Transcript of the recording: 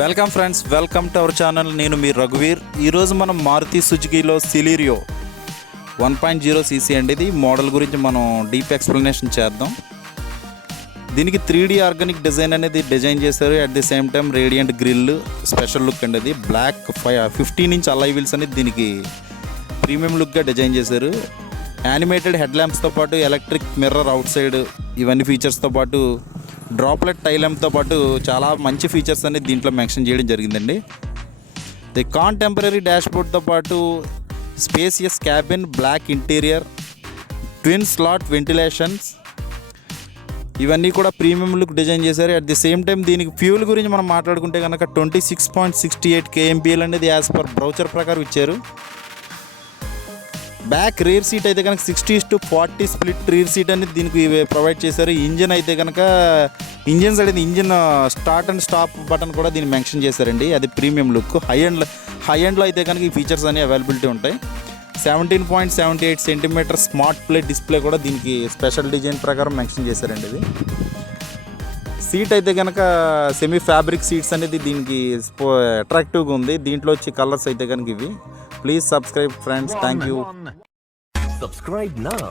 Welcome friends, welcome to our channel. నేను మీ రఘువీర్. ఈరోజు మనం మారుతి సుజుకీలో సిలీరియో 1.0 సీసీ అండి. ఇది మోడల్ గురించి మనం డీప్ ఎక్స్ప్లెనేషన్ చేద్దాం. దీనికి 3D ఆర్గానిక్ డిజైన్ అనేది డిజైన్ చేశారు. At the same time radiant grill special look అండి. అది బ్లాక్ 15 ఇంచ్ అలై వీల్స్ అనేది దీనికి ప్రీమియం లుక్గా డిజైన్ చేశారు. యానిమేటెడ్ హెడ్ ల్యాంప్స్తో పాటు ఎలక్ట్రిక్ మిర్రర్ అవుట్ సైడ్ ఇవన్నీ ఫీచర్స్తో పాటు డ్రాప్లెట్ టైల్ ల్యాంప్తో పాటు చాలా మంచి ఫీచర్స్ అనేది దీంట్లో మెన్షన్ చేయడం జరిగిందండి. ది కాంటెంపరీ డాష్బోర్డ్తో పాటు spacious cabin, black interior, twin slot ventilations ఇవన్నీ కూడా ప్రీమియం లుక్ డిజైన్ చేశారు. అట్ ది సేమ్ టైం దీనికి ఫ్యూల్ గురించి మనం మాట్లాడుకుంటే కనుక 26.68 kmpl అనేది యాజ్ పర్ బ్రౌచర్ ప్రకారం ఇచ్చారు. బ్యాక్ రేర్ సీట్ అయితే కనుక 60:40 స్ప్లిట్ రేర్ సీట్ అనేది దీనికి ప్రొవైడ్ చేశారు. ఇంజిన్ అయితే కనుక engine side engine start and stop button కూడా దీన్ని మెన్షన్ చేశారండి. అది ప్రీమియం లుక్. హై ఎండ్లో అయితే కనుక ఈ ఫీచర్స్ అన్నీ అవైలబిలిటీ ఉంటాయి. 17.78 సెంటీమీటర్ స్మార్ట్ ప్లే డిస్ప్లే కూడా దీనికి స్పెషల్ డిజైన్ ప్రకారం మెన్షన్ చేశారండి. ఇది సీట్ అయితే కనుక సెమీ ఫ్యాబ్రిక్ సీట్స్ అనేది దీనికి అట్రాక్టివ్గా ఉంది. దీంట్లో వచ్చి కలర్స్ అయితే కనుక ఇవి. Please subscribe friends. Thank you. Subscribe now